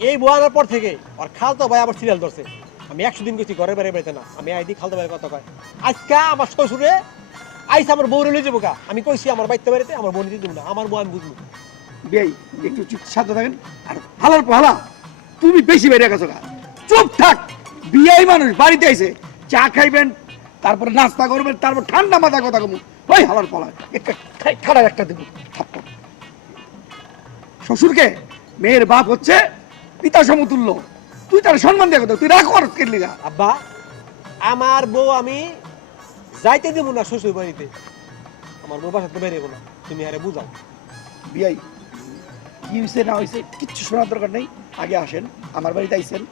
এই বউ আনার পর থেকে আর খালতো ভাই আবার সিরিয়াল ধরছে আমি 100 দিন গেছি ঘরে বাইরে বেড়াতে না আমি আইদি খালতো ভাইয়ের কথা কয় আজকে আমার শ্বশুরে আইসা আমার বউ লয়ে যাবো গা আমি কইছি আমার বাইতে বাড়িতে আমার বউ নিতে দেবো না আমার বউ আমি বুঝবো বিয়াই একটু চুপ শান্ত থাকেন আর হালার পালা তুমি বেশি বেড়ে গেছো গা চুপ থাক বিয়াই মানুষ বাড়িতে আইছে চা খাইবেন তারপরে নাস্তা করবেন তারপর ঠান্ডা মাথা কথা কমু ওই হালার পালা একটা খাড়ার একটা দেবো থাপ্পড় শ্বশুরকে মেয়ের বাপ হচ্ছে পিতা সমতুল্য তুই তার সম্মান দিয়ে কথা তুই রাখো আর কেটলি গা আব্বা আমার বউ আমি যাইতে দেবো না শ্বশুর বাড়িতে আমার বউ বাসাতে বেরোবো না তুমি আরে বুঝাও বিয়াই কি হয়েছে না হয়েছে কিচ্ছু শোনার দরকার নেই আগে আসেন আমার বাড়িতে আইসেন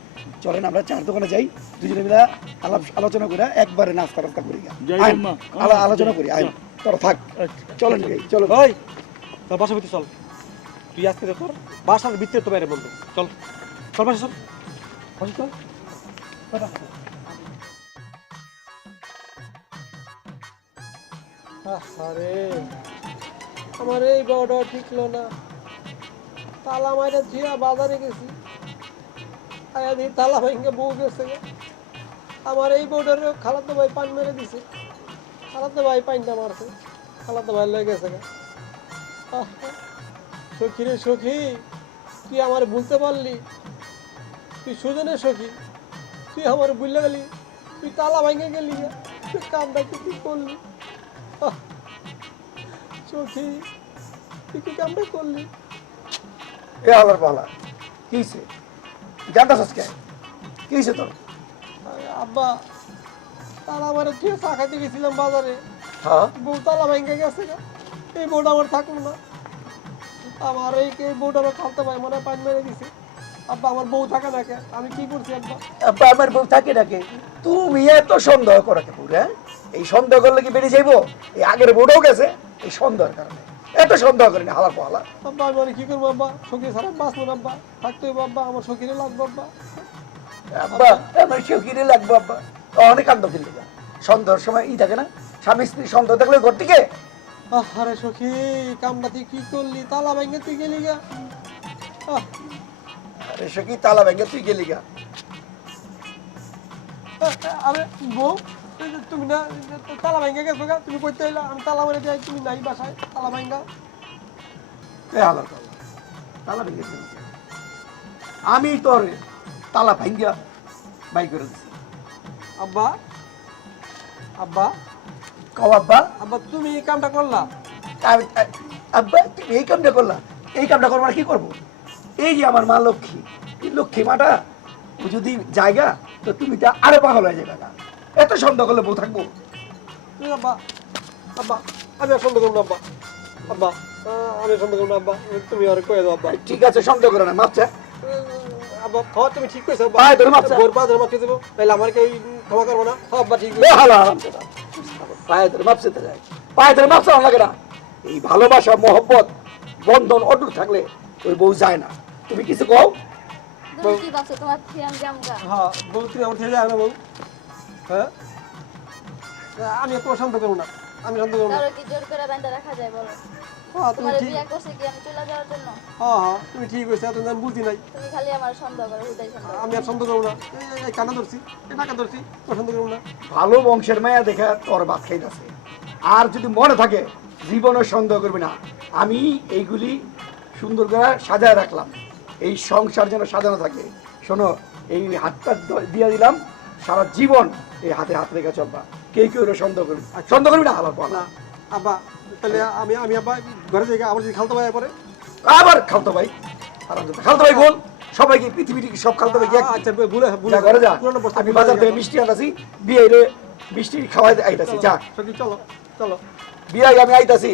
চলেন আমরা চার দোকানে যাই দুজনে মিলে আলোচনা করে একবারে নাস্তা টাস্তা করি গা। যাই আইন, মা। আলোচনা করি আইন তোরা থাক চলেন বিয়াই চলো ওই তোর বাসার ভিতরে চল তুই আজকে তো তোর বাসার ভিতরে তো বাইরে বলবো চল চল বাসা চল বাসা চল আরে আমার এই বউটা ঠিকলো না তালা মাইরা ঝিয়া বাজারে গেছি আয়া দিয়ে তালা ভেঙে বউ গেছে গে। আমার এই বউটার খালাতো ভাই পান মেরে দিছে খালাতো ভাই পাইনটা মারছে খালাতো ভাই লেগে গেছে গে। সখী রে সখী তুই আমার ভুলতে পারলি তুই সুজনের সখী তুই আমার ভুললে গেলি তুই তালা ভেঙে গেলি গে। তুই কামটা কি করলি আহ, সখী তুই কি কামটা করলি এ হালার পালা কি হয়েছে জানতাছস কে কি হয়েছে তোর আরে আব্বা তালা আমার তুই চা খাইতে গেছিলাম বাজারে হ্যাঁ বউ তালা ভেঙে গেছে গা। এই বউটা আমার থাকলো না আমার এই বউটা খালতে পাই মনে হয় পানি মেরে দিছে আব্বা আমার বউ থাকে না কে আমি কি করছি আব্বা আব্বা আমার বউ থাকে নাকি তুমি এত সন্দেহ করো কে পুরা এই সন্দেহ করলে কি বেরিয়ে যাইবো এই আগের বউটাও গেছে এই সন্দেহের কারণে এত সন্দেহ করি না হালার পালা আব্বা আমি মানে কি করবো আব্বা সখী ছাড়া বাঁচবো না আব্বা থাকতে হইবো আব্বা আমার সখীরে লাগবো আব্বা আব্বা আমার শৌকিরে লাগবো আব্বা অনেক কান্দ কিনলে সন্দেহের সময় ই থাকে না স্বামী স্ত্রী সন্দেহ থাকলে ঘর থেকে আরে সখী কামটা তুই কি করলি তালা ভেঙে তুই গেলি গা আহ, আরে সখী তালা ভেঙে তুই গেলি গা আরে বউ তুমি না তালা ভাঙ্গা গেছো গা তুমি কইতে এলা আমি তালা মারে যাই তুমি নাই বাসায় তালা ভাঙ্গা এ আল্লাহ তাআলা, তালা ভেঙে দিয়েছে। আমি তোর তালা ভাঙ্গা বাই করে দিছি। আব্বা আব্বা কও আব্বা, আব্বা তুমি এই কামটা করলা আব্বা তুমি এই কামটা করলা, এই কামটা করবো না কি করবো? এই যে আমার মা লক্ষ্মী, এই লক্ষ্মী মাটা ও যদি জায়গা তো তুমি তা আরো পাগল হয়ে যাবে না। এত সন্দেহ করলে বউ থাকবো? তুমি আব্বা আব্বা আমি আর সন্দেহ করবো না আব্বা আব্বা আমি সন্দেহ করবো না আব্বা তুমি আর কয়ে দাও আব্বা ঠিক আছে, সন্দেহ করে না, মাপছে। আব্বা হ্যাঁ তুমি ঠিক কইছো আব্বা পায়ে ধরে মাপ চা। ভোর পা ধরে মাপ দেবো তাহলে আমার কেউ ক্ষমা করবো না হ্যাঁ আব্বা ঠিক এ হালা হারাম দাদা, পায়ে ধরে মাপছে তো যায়, পায়ে ধরে মাপছে লাগে না। এই ভালোবাসা মহব্বত বন্ধন অটুট থাকলে ওই বউ যায় না। তুমি কিছু কও? তুমি কি ভাবছো তোমার থেকে আমি জামগা? হ্যাঁ বউ তুমি আমার ছেলে যাবে না বউ হ্যাঁ আমি তোমার সন্দেহ করবো না আমি সন্দেহ করবো না তাহলে কি জোর করে বাঁধা রাখা যায় বলো? হ্যাঁ তুমি তোমার ঠিক বিয়ে করছে কি আমি চলে যাওয়ার জন্য? হ্যাঁ হ্যাঁ তুমি ঠিক কইছো তুমি আমি বুঝি নাই তুমি খালি আমার সন্দেহ করো, হুদাই সন্দেহ করো। আমি আর সন্দেহ করবো না এই কানা ধরছি এই টাকা ধরছি তোর সন্দেহ করবো না ভালো বংশের মায়া দেখে তোর ভাত খাইতেছে। আর যদি মনে থাকে জীবনে সন্দেহ করবি না, আমি এইগুলি সুন্দর করে সাজায় রাখলাম, এই সংসার যেন সাজানো থাকে। শোনো, এই হাতটা দিয়ে দিলাম, সারা জীবন এই হাতে হাত রেখে চলবা। কেউ সন্দেহ করবি, সন্দেহ করবি না হালার পর না আব্বা তাহলে আমি আমি আব্বা ঘরে যাই আবার যদি খালতো ভাই পরে আবার খালতো ভাই, খালতো ভাই বল সবাইকে পৃথিবীর সব খালতো ভাই আচ্ছা ভুলে যা ঘরে যা। পুরোনো বস্তা আমি বাজার থেকে মিষ্টি আনতেছি, বিয়ে মিষ্টি খাওয়াই আইতাছি, যা সত্যি চলো চলো বিয়ে আমি আইতাছি।